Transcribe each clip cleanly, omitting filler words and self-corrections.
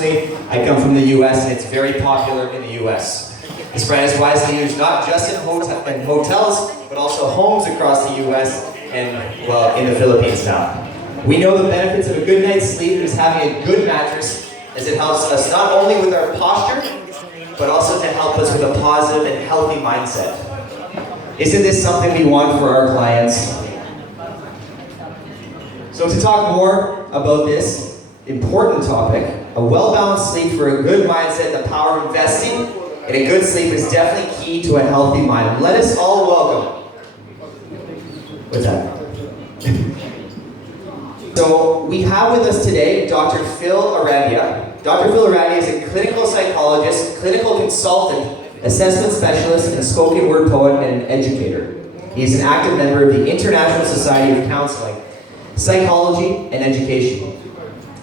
personally, I come from the US and it's very popular in the US. This brand is widely used not just in hotels, but also homes across the US and, well, in the Philippines now. We know the benefits of a good night's sleep is having a good mattress, as it helps us not only with our posture, but also to help us with a positive and healthy mindset. Isn't this something we want for our clients? So to talk more about this important topic, a well-balanced sleep for a good mindset, the power of investing in a good sleep is definitely key to a healthy mind. Let us all welcome. What's that? So we have with us today Dr. Phil Arandia. Dr. Phil Arandia is a clinical psychologist, clinical consultant, assessment specialist, and spoken word poet and an educator. He is an active member of the International Society of Counseling, Psychology, and Education.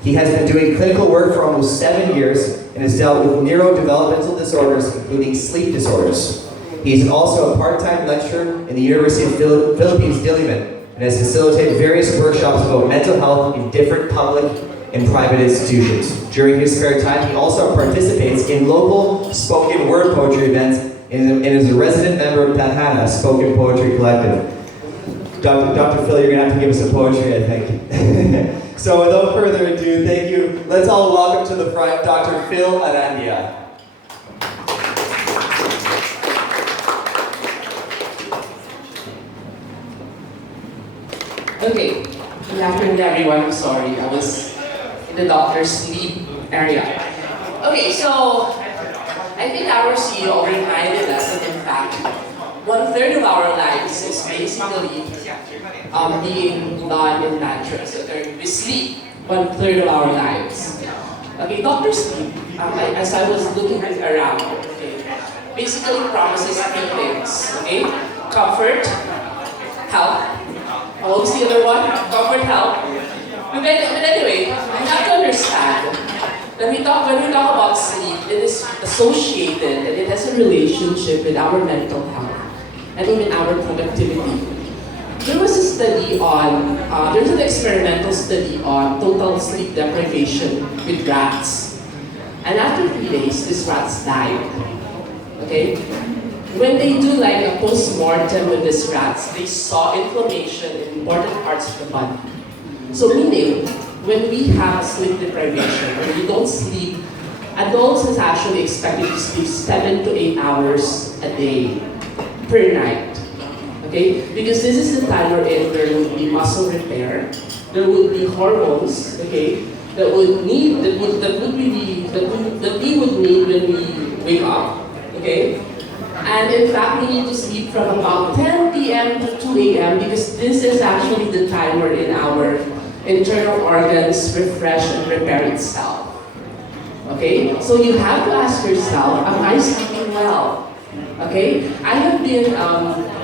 He has been doing clinical work for almost 7 years and has dealt with neurodevelopmental disorders, including sleep disorders. He is also a part-time lecturer in the University of Philippines, Diliman, and has facilitated various workshops about mental health in different public and private institutions. During his spare time, he also participates in local spoken word poetry events and is a resident member of Tadhana Spoken Poetry Collective. Dr. Phil, you're going to have to give us some poetry, I think. So without further ado, thank you. Let's all welcome to the front Dr. Phil Arandia. Okay, good afternoon everyone. I'm sorry, I was in the doctor's sleep area. Okay, so I think our CEO reminded us that in fact, 1/3 of our lives is basically being done in mattress. So we sleep 1/3 of our lives. Okay, doctor sleep, as I was looking around, okay, basically promises 3 things. Okay, comfort, health. What was the other one? Comfort, health. But anyway, I have to understand when we talk about sleep, it is associated and it has a relationship with our mental health and even our productivity. There was a study on, there's an experimental study on total sleep deprivation with rats. And after 3 days, these rats died. Okay? When they do like a post-mortem with these rats, they saw inflammation in important parts of the body. So meaning, when we have sleep deprivation, when we don't sleep, adults is actually expected to sleep 7 to 8 hours a day per night. Okay? Because this is the time wherein there would be muscle repair, there would be hormones, okay, that we would need when we wake up. Okay? And in fact, we need to sleep from about 10 p.m. to 2 a.m. because this is actually the time wherein our internal organs refresh and repair itself. Okay? So you have to ask yourself, am I sleeping well? Okay? I have been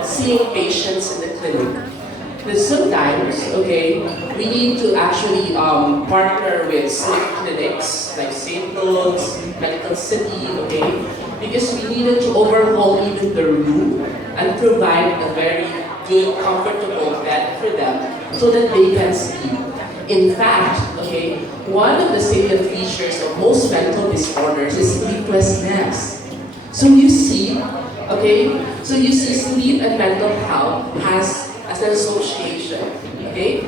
seeing patients in the clinic. But sometimes, okay, we need to actually partner with sleep clinics like St. Luke's, Medical City, okay? Because we needed to overhaul even the room and provide a very good, comfortable bed for them so that they can sleep. In fact, okay, one of the salient features of most mental disorders is sleeplessness. So you see, okay, so you see sleep and mental health has as an association, okay?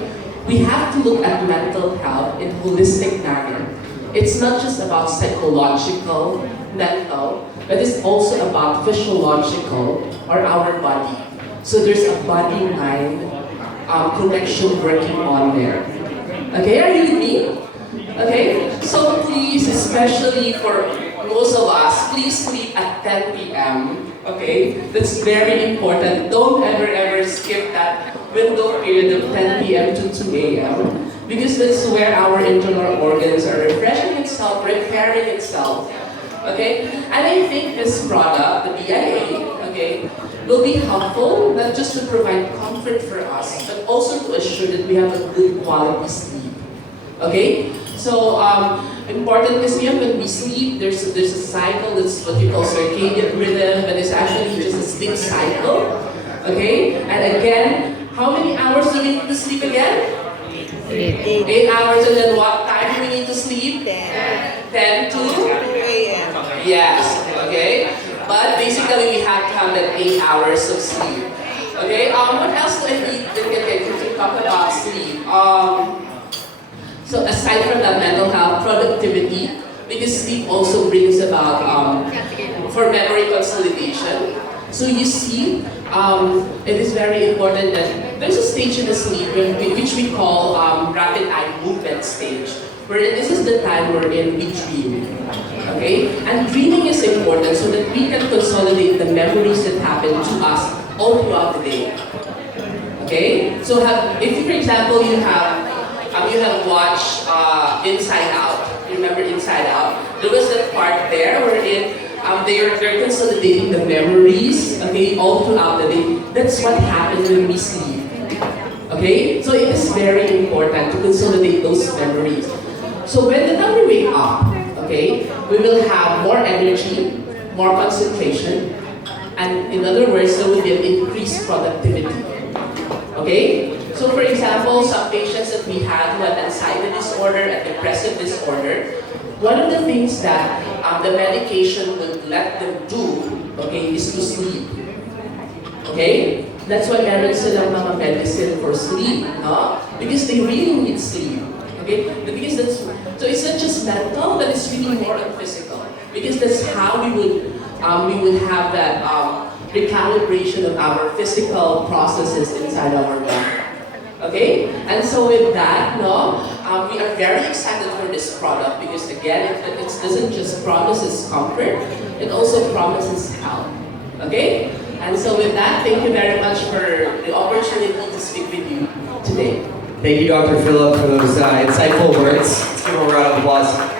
We have to look at mental health in a holistic manner. It's not just about psychological, mental, but it's also about physiological or our body. So there's a body-mind connection working on there. Okay, are you with me? Okay, so please, especially for most of us, please sleep at 10 p.m. Okay, that's very important. Don't ever skip that window period of 10 p.m. to 2 a.m. because that's where our internal organs are refreshing itself, repairing itself. Okay, and I think this product, the BIA, okay, will be helpful not just to provide comfort for us, but also to assure that we have a good quality sleep. Okay, so important is here when we sleep, there's a cycle, that's what you call circadian rhythm, but it's actually just a sleep cycle. Okay, and again, how many hours do we need to sleep again? 8 hours, and then what time do we need to sleep? 10 Yes, okay? But basically, we have to have that 8 hours of sleep. Okay, what else do I need to talk about sleep? So aside from that mental health, productivity, because sleep also brings about for memory consolidation. So you see, it is very important that there's a stage in the sleep which we call rapid eye movement stage, where this is the time wherein we dream. Okay? And dreaming is important so that we can consolidate the memories that happen to us all throughout the day. Okay? So if for example you have watched Inside Out. You remember Inside Out? There was that part there wherein they're consolidating the memories, okay, all throughout the day. That's what happens when we sleep. Okay? So it is very important to consolidate those memories. So when the time we wake up, okay, we will have more energy, more concentration, and in other words, there will be an increased productivity. Okay? So for example, some patients that we had who had anxiety disorder and depressive disorder, one of the things that the medication would let them do, okay, is to sleep. Okay? That's why meron silang mga medicine for sleep, no? Because they really need sleep. Okay? Because so it's not just mental, but it's really more on physical. Because that's how we would have that recalibration of our physical processes inside our body. Okay? And so with that, we are very excited for this product because again, it doesn't just promises comfort, it also promises health. Okay? And so with that, thank you very much for the opportunity to speak with you today. Thank you, Dr. Philip, for those insightful words. Let's give him a round of applause.